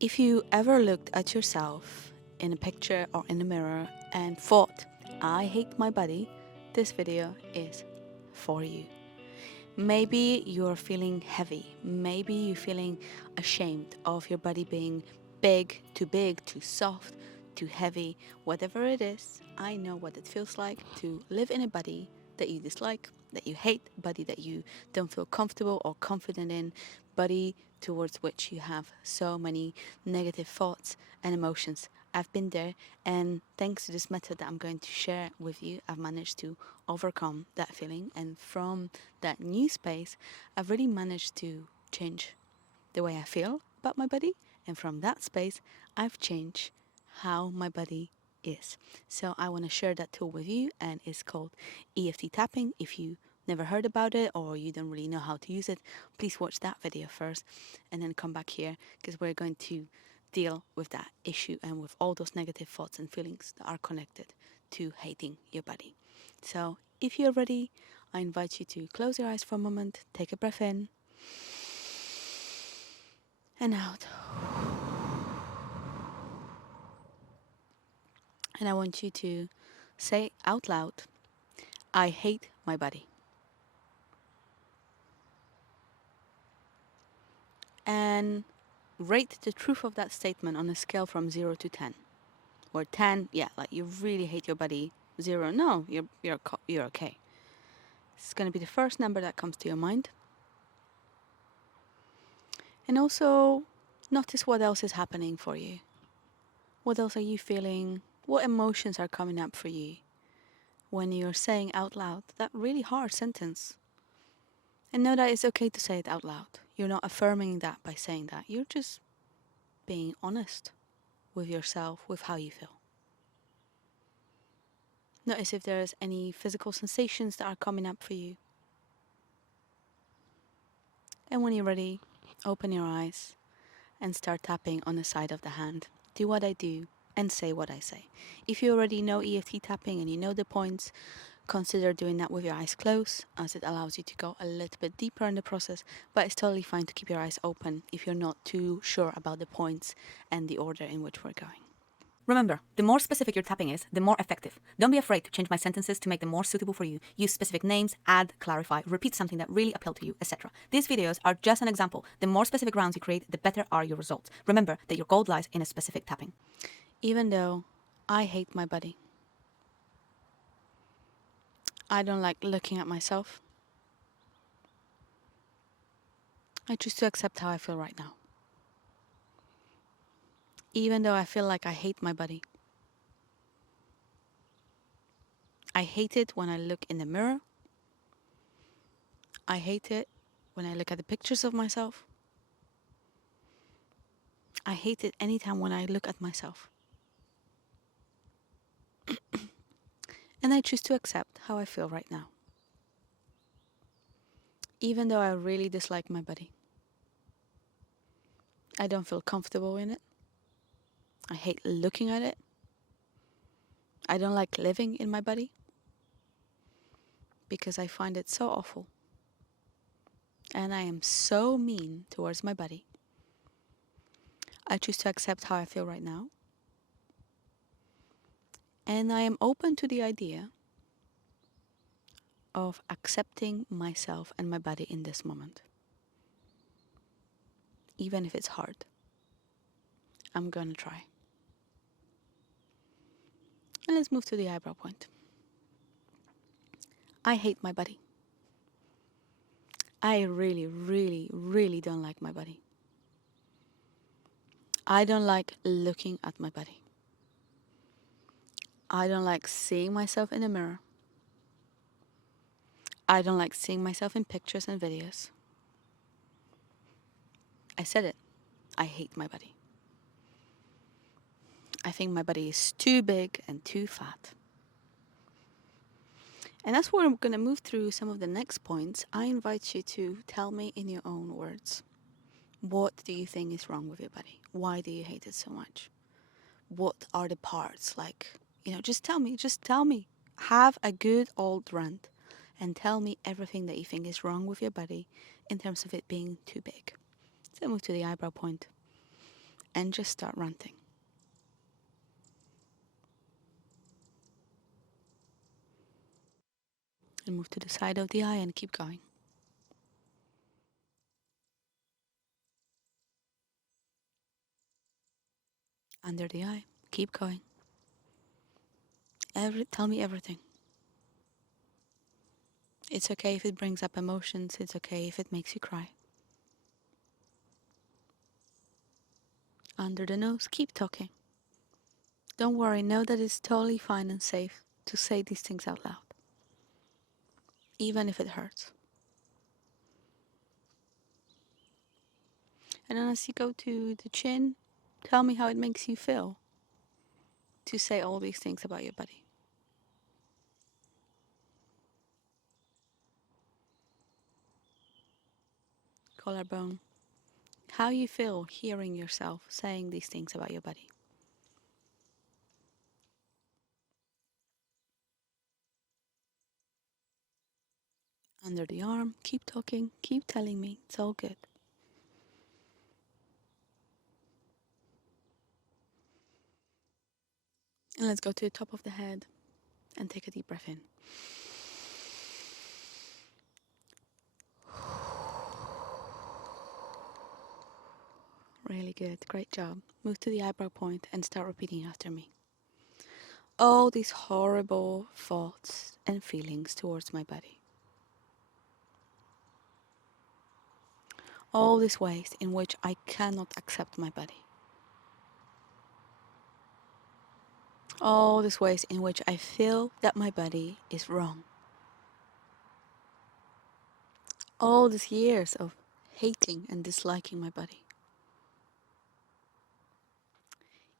If you ever looked at yourself in a picture or in a mirror and thought, I hate my body, this video is for you. Maybe you're feeling heavy. Maybe you're feeling ashamed of your body being big, too soft, too heavy. Whatever it is, I know what it feels like to live in a body that you dislike, that you hate, body that you don't feel comfortable or confident in, body towards which you have so many negative thoughts and emotions. I've been there, and thanks to this method that I'm going to share with you, I've managed to overcome that feeling. And from that new space, I've really managed to change the way I feel about my body. And from that space, I've changed how my body is. So I want to share that tool with you, and it's called EFT Tapping. If you never heard about it or you don't really know how to use it, please watch that video first and then come back here, because we're going to deal with that issue and with all those negative thoughts and feelings that are connected to hating your body. So if you're ready, I invite you to close your eyes for a moment, take a breath in and out. And I want you to say out loud, I hate my body. And rate the truth of that statement on a scale from 0 to 10. Where 10, yeah, like you really hate your body. 0, no, you're okay. It's going to be the first number that comes to your mind. And also notice what else is happening for you. What else are you feeling? What emotions are coming up for you when you're saying out loud that really hard sentence? And know that it's okay to say it out loud. You're not affirming that by saying that. You're just being honest with yourself, with how you feel. Notice if there's any physical sensations that are coming up for you. And when you're ready, open your eyes and start tapping on the side of the hand. Do what I do and say what I say. If you already know EFT tapping and you know the points, consider doing that with your eyes closed, as it allows you to go a little bit deeper in the process, but it's totally fine to keep your eyes open if you're not too sure about the points and the order in which we're going. Remember, the more specific your tapping is, the more effective. Don't be afraid to change my sentences to make them more suitable for you. Use specific names, add, clarify, repeat something that really appealed to you, etc. These videos are just an example. The more specific rounds you create, the better are your results. Remember that your gold lies in a specific tapping. Even though I hate my body, I don't like looking at myself, I choose to accept how I feel right now. Even though I feel like I hate my body, I hate it when I look in the mirror. I hate it when I look at the pictures of myself. I hate it anytime when I look at myself. And I choose to accept how I feel right now. Even though I really dislike my body, I don't feel comfortable in it. I hate looking at it. I don't like living in my body because I find it so awful. And I am so mean towards my body. I choose to accept how I feel right now. And I am open to the idea of accepting myself and my body in this moment. Even if it's hard, I'm gonna try. And let's move to the eyebrow point. I hate my body. I really, really, really don't like my body. I don't like looking at my body. I don't like seeing myself in the mirror. I don't like seeing myself in pictures and videos. I said it. I hate my body. I think my body is too big and too fat. And that's where I'm going to move through some of the next points. I invite you to tell me in your own words. What do you think is wrong with your body? Why do you hate it so much? What are the parts like? Just tell me. Have a good old rant and tell me everything that you think is wrong with your body in terms of it being too big. So move to the eyebrow point. and just start ranting. And move to the side of the eye and keep going. Under the eye, keep going. Tell me everything. It's okay if it brings up emotions. It's okay if it makes you cry. Under the nose, keep talking. Don't worry, know that it's totally fine and safe to say these things out loud, even if it hurts. And then as you go to the chin, tell me how it makes you feel to say all these things about your body. Collarbone, how you feel hearing yourself saying these things about your body. Under the arm, keep talking, keep telling me, it's all good. And let's go to the top of the head and take a deep breath in. Really good, great job. Move to the eyebrow point and start repeating after me. All these horrible thoughts and feelings towards my body. All these ways in which I cannot accept my body. All these ways in which I feel that my body is wrong. All these years of hating and disliking my body.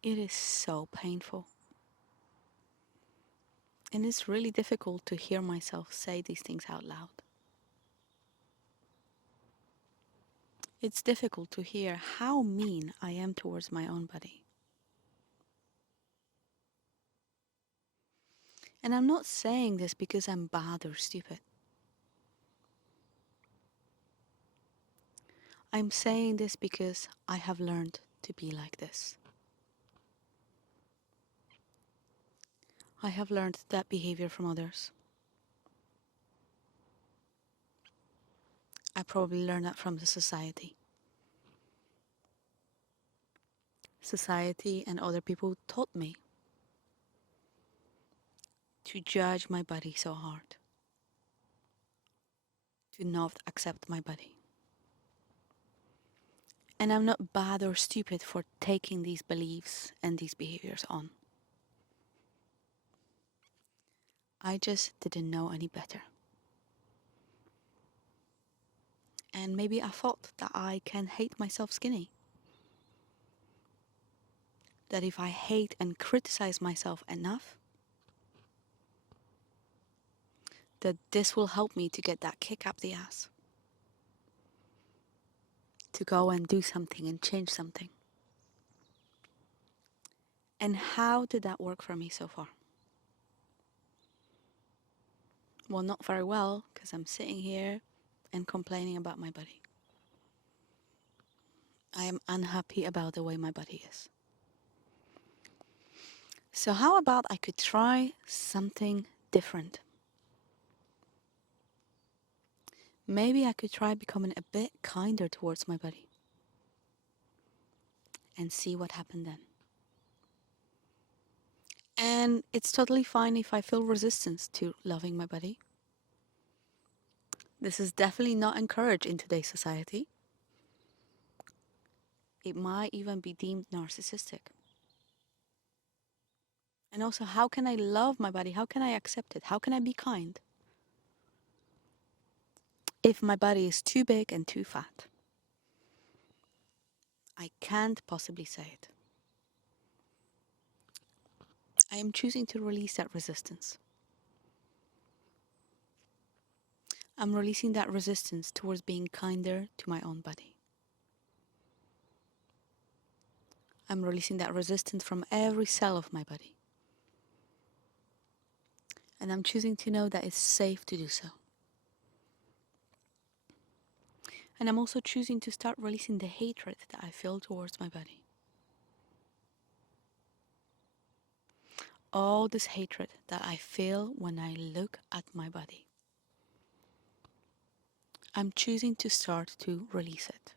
It is so painful. And it's really difficult to hear myself say these things out loud. It's difficult to hear how mean I am towards my own body. And I'm not saying this because I'm bad or stupid. I'm saying this because I have learned to be like this. I have learned that behavior from others. I probably learned that from the society. Society and other people taught me to judge my body so hard, to not accept my body. And I'm not bad or stupid for taking these beliefs and these behaviors on. I just didn't know any better. And maybe I thought that I can hate myself skinny. That if I hate and criticize myself enough, that this will help me to get that kick up the ass. To go and do something and change something. And how did that work for me so far? Well, not very well, because I'm sitting here and complaining about my body. I am unhappy about the way my body is. So how about I could try something different? Maybe I could try becoming a bit kinder towards my body. And see what happened then. And it's totally fine if I feel resistance to loving my body. This is definitely not encouraged in today's society. It might even be deemed narcissistic. And also, how can I love my body? How can I accept it? How can I be kind if my body is too big and too fat? I can't possibly say it. I am choosing to release that resistance. I'm releasing that resistance towards being kinder to my own body. I'm releasing that resistance from every cell of my body. And I'm choosing to know that it's safe to do so. And I'm also choosing to start releasing the hatred that I feel towards my body. all this hatred that I feel when I look at my body. I'm choosing to start to release it.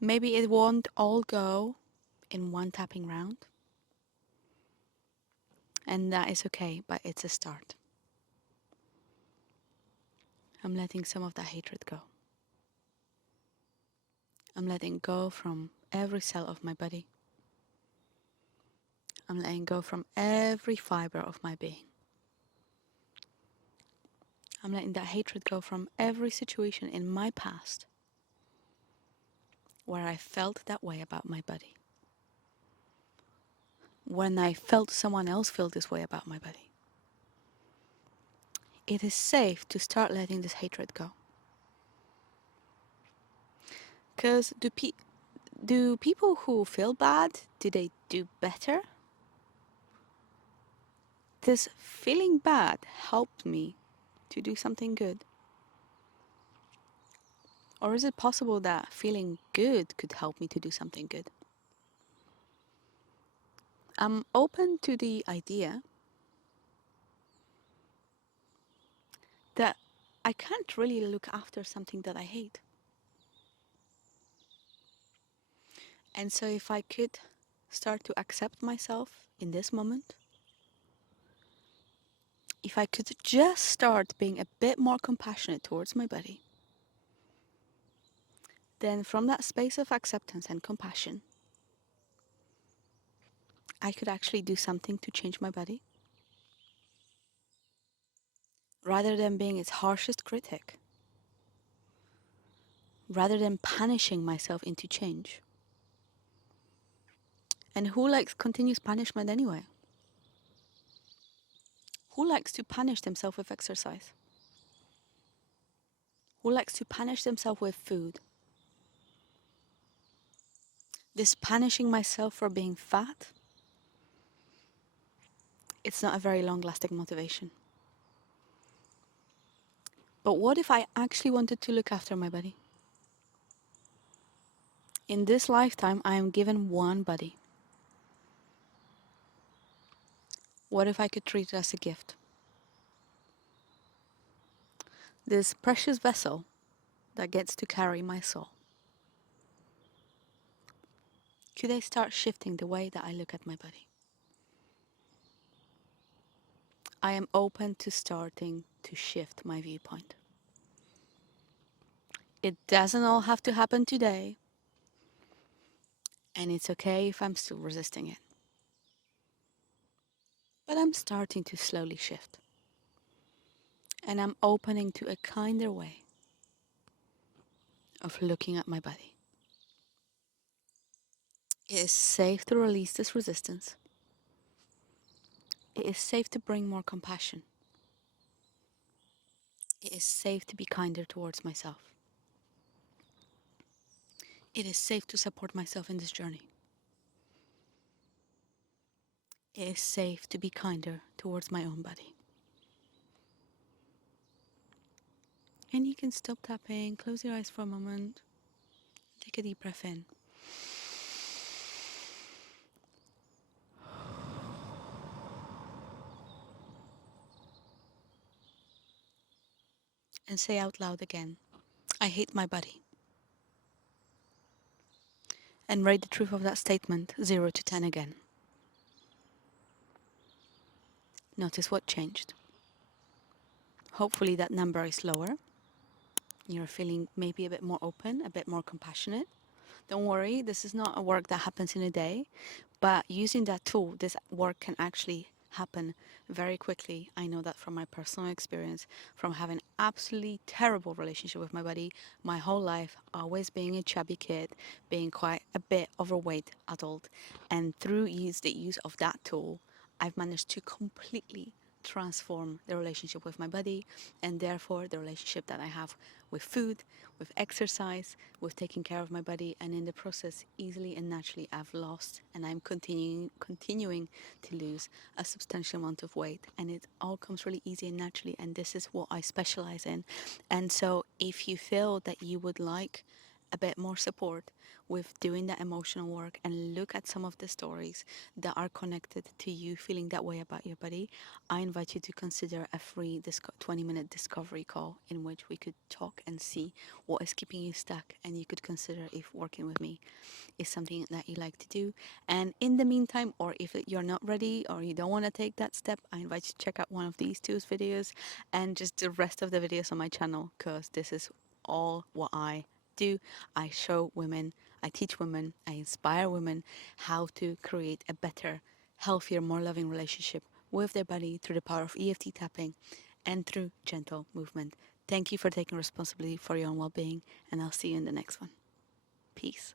Maybe it won't all go in one tapping round, and that is okay, but it's a start. I'm letting some of that hatred go. I'm letting go from every cell of my body. I'm letting go from every fiber of my being. I'm letting that hatred go from every situation in my past where I felt that way about my body. When I felt someone else feel this way about my body. It is safe to start letting this hatred go. Because do people who feel bad, do they do better? Does feeling bad help me to do something good? Or is it possible that feeling good could help me to do something good? I'm open to the idea that I can't really look after something that I hate. And so if I could start to accept myself in this moment, if I could just start being a bit more compassionate towards my body, then from that space of acceptance and compassion, I could actually do something to change my body. Rather than being its harshest critic, rather than punishing myself into change. And who likes continuous punishment anyway? Who likes to punish themselves with exercise? Who likes to punish themselves with food? This punishing myself for being fat, it's not a very long-lasting motivation. But what if I actually wanted to look after my body? In this lifetime, I am given one body. What if I could treat it as a gift? This precious vessel that gets to carry my soul. Could I start shifting the way that I look at my body? I am open to starting to shift my viewpoint. It doesn't all have to happen today, and it's okay if I'm still resisting it. But I'm starting to slowly shift, and I'm opening to a kinder way of looking at my body. It is safe to release this resistance. It is safe to bring more compassion. It is safe to be kinder towards myself. It is safe to support myself in this journey. It is safe to be kinder towards my own body. And you can stop tapping, close your eyes for a moment, take a deep breath in. And say out loud again, I hate my body. And rate the truth of that statement 0 to 10 again. Notice what changed. Hopefully that number is lower. You're feeling maybe a bit more open, a bit more compassionate. Don't worry, this is not a work that happens in a day, but using that tool, this work can actually happen very quickly. I know that from my personal experience, from having absolutely terrible relationship with my body my whole life, always being a chubby kid, being quite a bit overweight adult, and through the use of that tool, I've managed to completely transform the relationship with my body, and therefore the relationship that I have with food, with exercise, with taking care of my body, and in the process easily and naturally I've lost, and I'm continuing to lose a substantial amount of weight, and it all comes really easy and naturally, and this is what I specialize in. And so if you feel that you would like a bit more support with doing that emotional work and look at some of the stories that are connected to you feeling that way about your body, I invite you to consider a free 20-minute discovery call in which we could talk and see what is keeping you stuck, and you could consider if working with me is something that you like to do. And in the meantime, or if you're not ready or you don't want to take that step, I invite you to check out one of these two videos and just the rest of the videos on my channel, because this is all what I do. I show women, I teach women, I inspire women how to create a better, healthier, more loving relationship with their body through the power of EFT tapping and through gentle movement. Thank you for taking responsibility for your own well-being, and I'll see you in the next one. Peace.